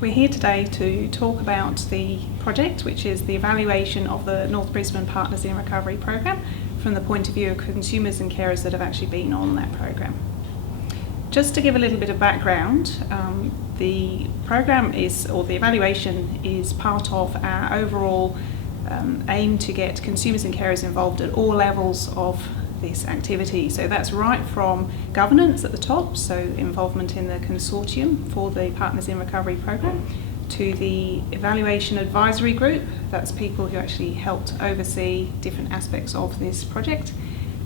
We're here today to talk about the project, which is the evaluation of the North Brisbane Partners in Recovery program from the point of view of consumers and carers that have actually been on that program. Just to give a little bit of background, the program the evaluation is part of our overall aim to get consumers and carers involved at all levels of this activity. So that's right from governance at the top, so involvement in the consortium for the Partners in Recovery program, to the evaluation advisory group, that's people who actually helped oversee different aspects of this project,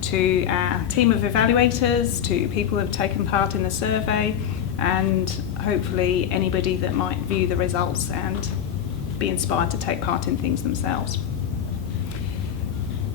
to our team of evaluators, to people who have taken part in the survey, and hopefully anybody that might view the results and be inspired to take part in things themselves.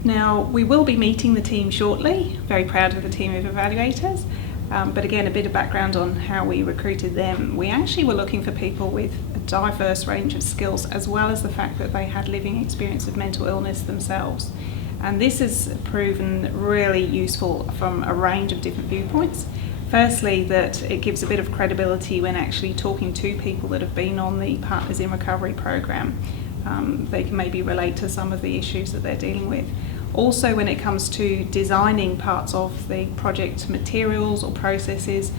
Now, we will be meeting the team shortly. Very proud of the team of evaluators. But again, a bit of background on how we recruited them. We actually were looking for people with a diverse range of skills, as well as the fact that they had living experience of mental illness themselves. And this has proven really useful from a range of different viewpoints. Firstly, that it gives a bit of credibility when actually talking to people that have been on the Partners in Recovery program. They can maybe relate to some of the issues that they're dealing with. Also, when it comes to designing parts of the project materials or processes,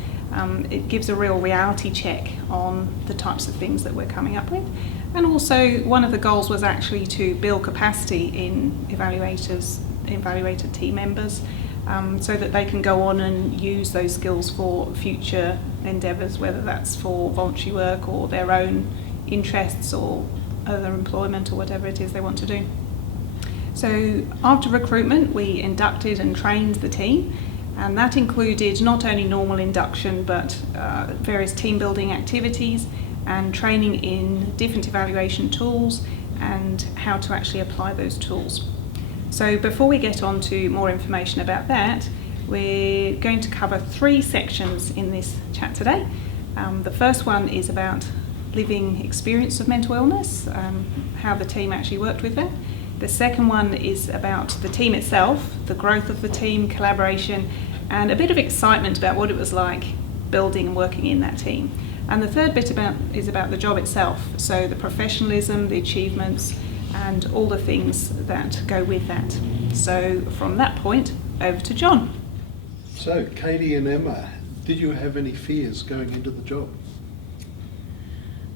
it gives a real reality check on the types of things that we're coming up with. And also, one of the goals was actually to build capacity in evaluator team members, so that they can go on and use those skills for future endeavours, whether that's for voluntary work or their own interests or other employment or whatever it is they want to do. So after recruitment, we inducted and trained the team, and that included not only normal induction but various team building activities and training in different evaluation tools and how to actually apply those tools. So before we get on to more information about that, we're going to cover 3 sections in this chat today. The first one is about living experience of mental illness, how the team actually worked with that. The second one is about the team itself, the growth of the team, collaboration, and a bit of excitement about what it was like building and working in that team. And the third bit is about the job itself, so the professionalism, the achievements, and all the things that go with that. So from that point, over to John. So, Katie and Emma, did you have any fears going into the job?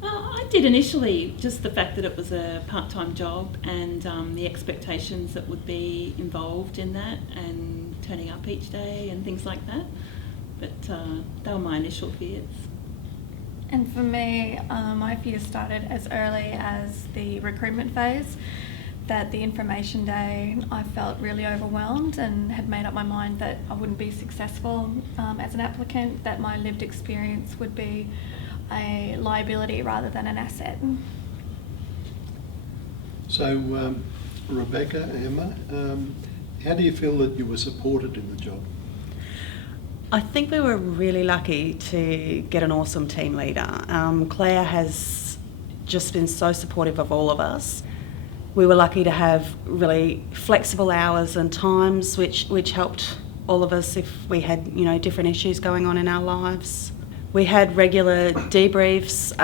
I did initially, just the fact that it was a part-time job and the expectations that would be involved in that and turning up each day and things like that. But they were my initial fears. And for me, my fears started as early as the recruitment phase, that the information day I felt really overwhelmed and had made up my mind that I wouldn't be successful as an applicant, that my lived experience would be a liability rather than an asset. So, Rebecca, Emma, how do you feel that you were supported in the job? I think we were really lucky to get an awesome team leader. Claire has just been so supportive of all of us. We were lucky to have really flexible hours and times, which helped all of us if we had, different issues going on in our lives. We had regular debriefs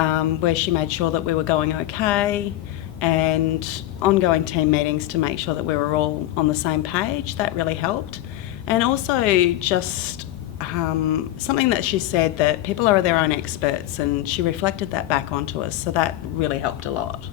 where she made sure that we were going okay, and ongoing team meetings to make sure that we were all on the same page. That really helped. And also just something that she said, that people are their own experts, and she reflected that back onto us, so that really helped a lot.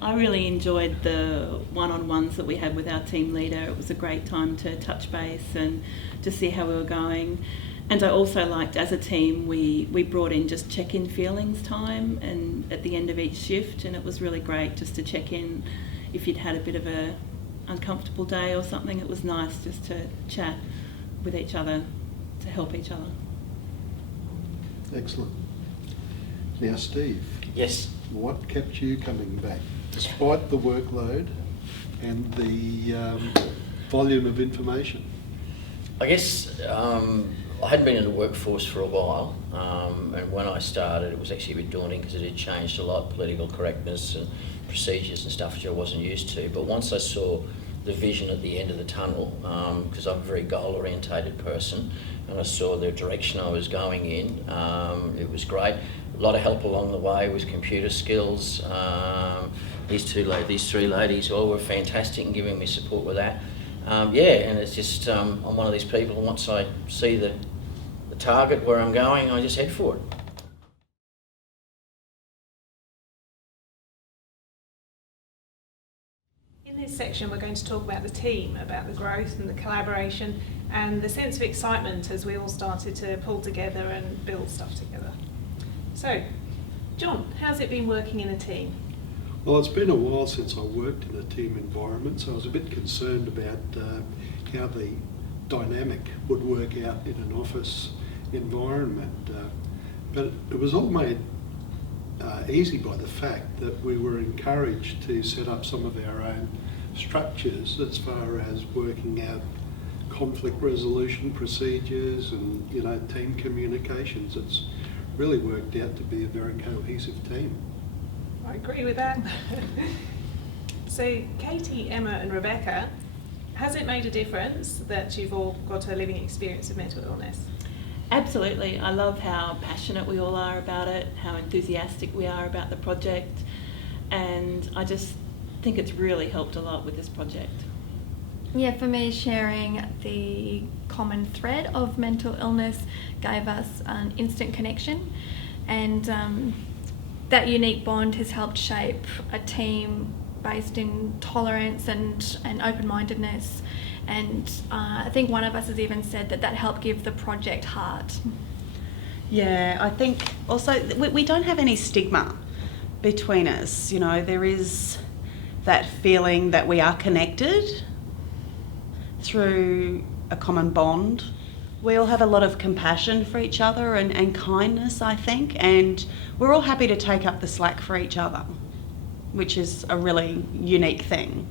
I really enjoyed the one-on-ones that we had with our team leader. It was a great time to touch base and to see how we were going. And I also liked, as a team, we brought in just check-in feelings time and at the end of each shift, and it was really great just to check in if you'd had a bit of a uncomfortable day or something. It was nice just to chat with each other to help each other. Excellent. Now, Steve. Yes. What kept you coming back, despite the workload and the volume of information? I guess I hadn't been in the workforce for a while, and when I started it was actually a bit daunting because it had changed a lot, political correctness and procedures and stuff which I wasn't used to. But once I saw the vision at the end of the tunnel, because I'm a very goal-orientated person, and I saw the direction I was going in, it was great. A lot of help along the way with computer skills. These three ladies all were fantastic in giving me support with that. And it's just, I'm one of these people, once I see the target where I'm going, I just head for it. In this section, we're going to talk about the team, about the growth and the collaboration and the sense of excitement as we all started to pull together and build stuff together. So, John, how's it been working in a team? Well, it's been a while since I worked in a team environment, so I was a bit concerned about how the dynamic would work out in an office environment. But it was all made easy by the fact that we were encouraged to set up some of our own structures as far as working out conflict resolution procedures and, team communications. It's really worked out to be a very cohesive team. I agree with that. So, Katie, Emma and Rebecca, has it made a difference that you've all got a living experience of mental illness? Absolutely. I love how passionate we all are about it, how enthusiastic we are about the project, and I just think it's really helped a lot with this project. Yeah, for me, sharing the common thread of mental illness gave us an instant connection, and that unique bond has helped shape a team based in tolerance and open-mindedness. And I think one of us has even said that helped give the project heart. Yeah, I think also we don't have any stigma between us. There is that feeling that we are connected through a common bond. We all have a lot of compassion for each other and kindness, I think, and we're all happy to take up the slack for each other, which is a really unique thing.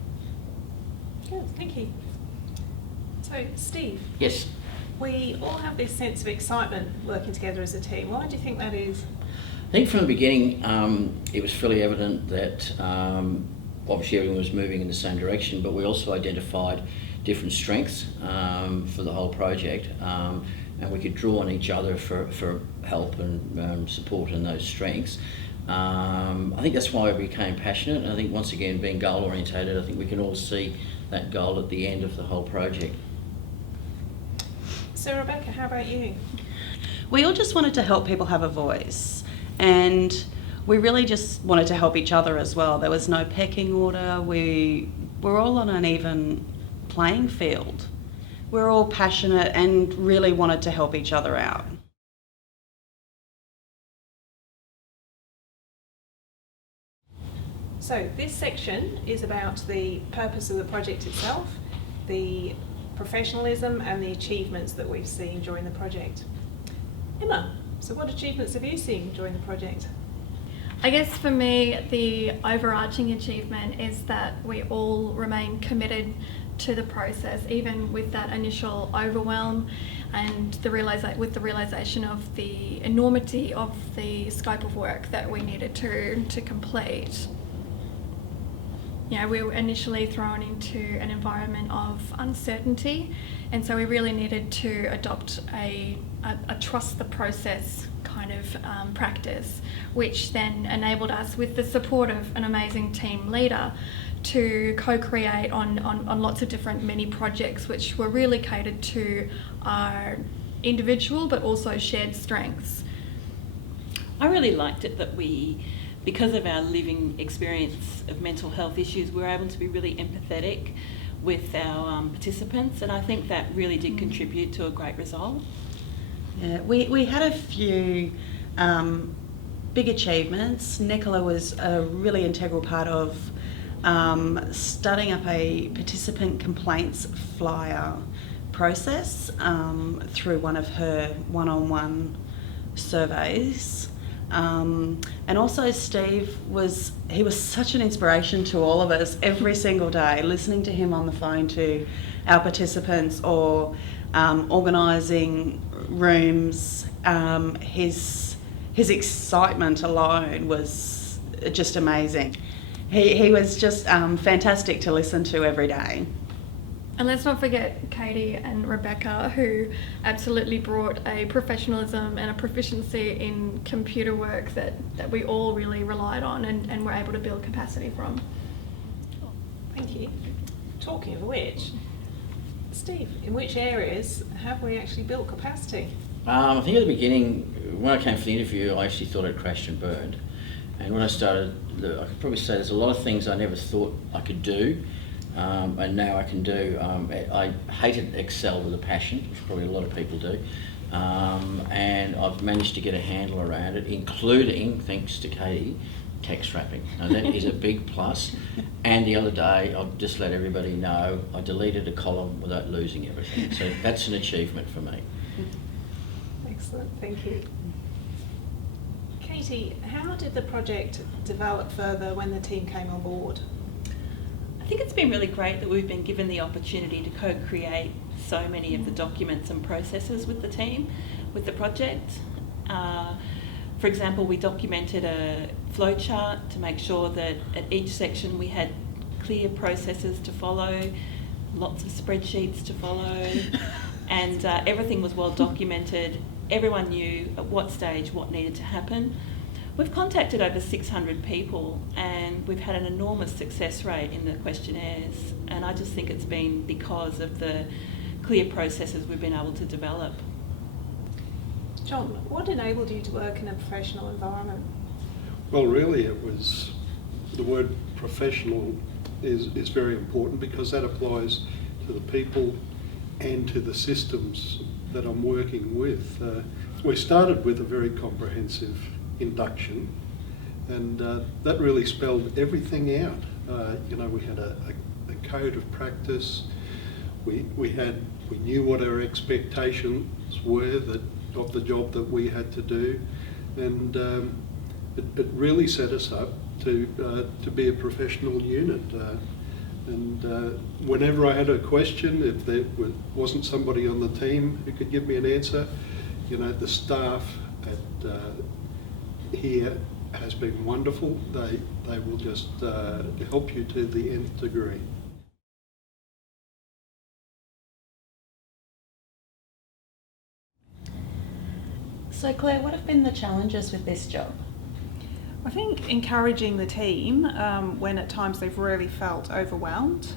Good, thank you. So, Steve. Yes. We all have this sense of excitement working together as a team. Why do you think that is? I think from the beginning it was fairly evident that obviously everyone was moving in the same direction, but we also identified different strengths for the whole project, and we could draw on each other for help and support in those strengths. I think that's why we became passionate, and I think once again, being goal orientated, I think we can all see that goal at the end of the whole project. So Rebecca, how about you? We all just wanted to help people have a voice, and we really just wanted to help each other as well. There was no pecking order. We were all on an even playing field. We're all passionate and really wanted to help each other out. So this section is about the purpose of the project itself, the professionalism and the achievements that we've seen during the project. Emma, so what achievements have you seen during the project? I guess for me, the overarching achievement is that we all remain committed to the process, even with that initial overwhelm and with the realisation of the enormity of the scope of work that we needed to complete. We were initially thrown into an environment of uncertainty, and so we really needed to adopt a trust the process kind of practice, which then enabled us, with the support of an amazing team leader, to co-create on lots of different mini projects which were really catered to our individual but also shared strengths. I really liked it that because of our living experience of mental health issues, we were able to be really empathetic with our participants, and I think that really did contribute to a great result. Yeah, we had a few big achievements. Nicola was a really integral part of starting up a participant complaints flyer process through one of her one-on-one surveys. And also Steve was such an inspiration to all of us every single day, listening to him on the phone to our participants or organising rooms. His excitement alone was just amazing. He was just fantastic to listen to every day. And let's not forget Katie and Rebecca, who absolutely brought a professionalism and a proficiency in computer work that we all really relied on and were able to build capacity from. Thank you. Talking of which, Steve, in which areas have we actually built capacity? I think at the beginning, when I came for the interview, I actually thought I'd crashed and burned. And when I started, I could probably say there's a lot of things I never thought I could do. And now I can do. I hated Excel with a passion, which probably a lot of people do, and I've managed to get a handle around it, including, thanks to Katie, text wrapping. Now that is a big plus. And the other day, I'll just let everybody know, I deleted a column without losing everything. So that's an achievement for me. Excellent, thank you. Katie, how did the project develop further when the team came on board? I think it's been really great that we've been given the opportunity to co-create so many of the documents and processes with the team, with the project. For example, we documented a flowchart to make sure that at each section we had clear processes to follow, lots of spreadsheets to follow, and everything was well documented. Everyone knew at what stage what needed to happen. We've contacted over 600 people and we've had an enormous success rate in the questionnaires, and I just think it's been because of the clear processes we've been able to develop. John, what enabled you to work in a professional environment? Well, really it was, the word professional is very important because that applies to the people and to the systems that I'm working with. We started with a very comprehensive induction, and that really spelled everything out. We had a code of practice. We knew what our expectations were of the job that we had to do, and it really set us up to be a professional unit. Whenever I had a question, if there wasn't somebody on the team who could give me an answer, the staff at here has been wonderful. They will just help you to the nth degree. So Claire, what have been the challenges with this job? I think encouraging the team when at times they've really felt overwhelmed,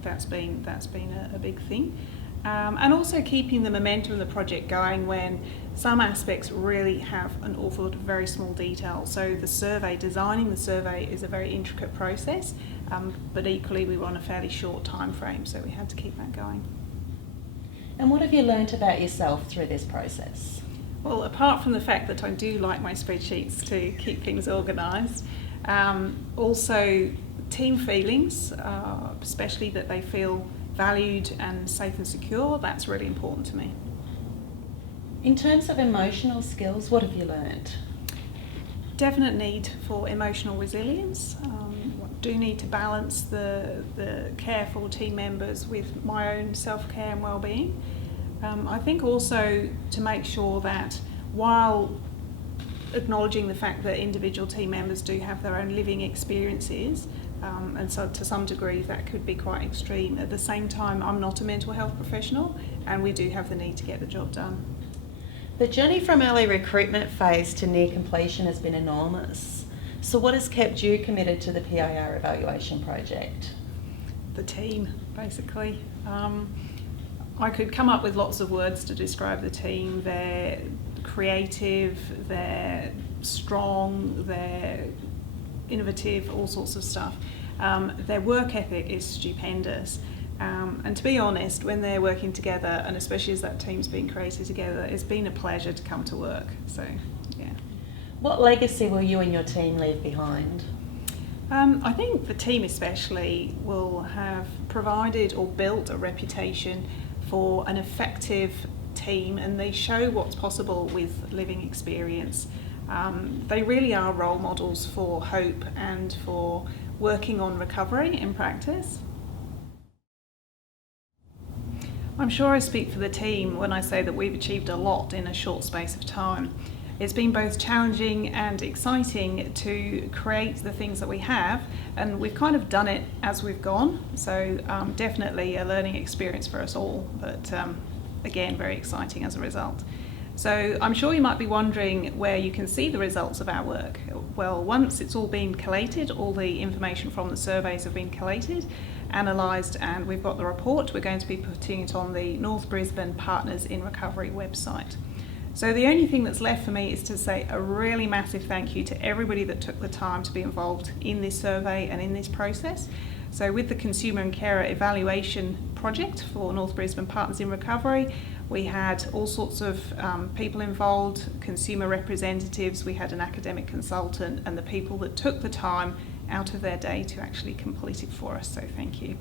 that's been a big thing. And also keeping the momentum of the project going when some aspects really have an awful lot of very small detail. So designing the survey is a very intricate process, but equally we were on a fairly short time frame, so we had to keep that going. And what have you learnt about yourself through this process? Well, apart from the fact that I do like my spreadsheets to keep things organised, also team feelings, especially that they feel valued and safe and secure, that's really important to me. In terms of emotional skills, what have you learnt? Definite need for emotional resilience. Do need to balance the care for team members with my own self-care and well-being. I think also to make sure that while acknowledging the fact that individual team members do have their own living experiences, and so to some degree that could be quite extreme, at the same time I'm not a mental health professional and we do have the need to get the job done. The journey from early recruitment phase to near completion has been enormous. So what has kept you committed to the PiR evaluation project? The team, basically. I could come up with lots of words to describe the team. They're creative, they're strong, they're innovative, all sorts of stuff. Their work ethic is stupendous. And to be honest, when they're working together, and especially as that team's been created together, it's been a pleasure to come to work. So, yeah. What legacy will you and your team leave behind? I think the team especially will have provided or built a reputation for an effective team, and they show what's possible with living experience. They really are role models for hope and for working on recovery in practice. I'm sure I speak for the team when I say that we've achieved a lot in a short space of time. It's been both challenging and exciting to create the things that we have, and we've kind of done it as we've gone, so definitely a learning experience for us all, but again, very exciting as a result. So I'm sure you might be wondering where you can see the results of our work. Well, once it's all been collated, all the information from the surveys have been collated, analysed, and we've got the report, we're going to be putting it on the North Brisbane Partners in Recovery website. So the only thing that's left for me is to say a really massive thank you to everybody that took the time to be involved in this survey and in this process. So with the Consumer and Carer Evaluation Project for North Brisbane Partners in Recovery, we had all sorts of people involved, consumer representatives, we had an academic consultant, and the people that took the time out of their day to actually complete it for us, so thank you.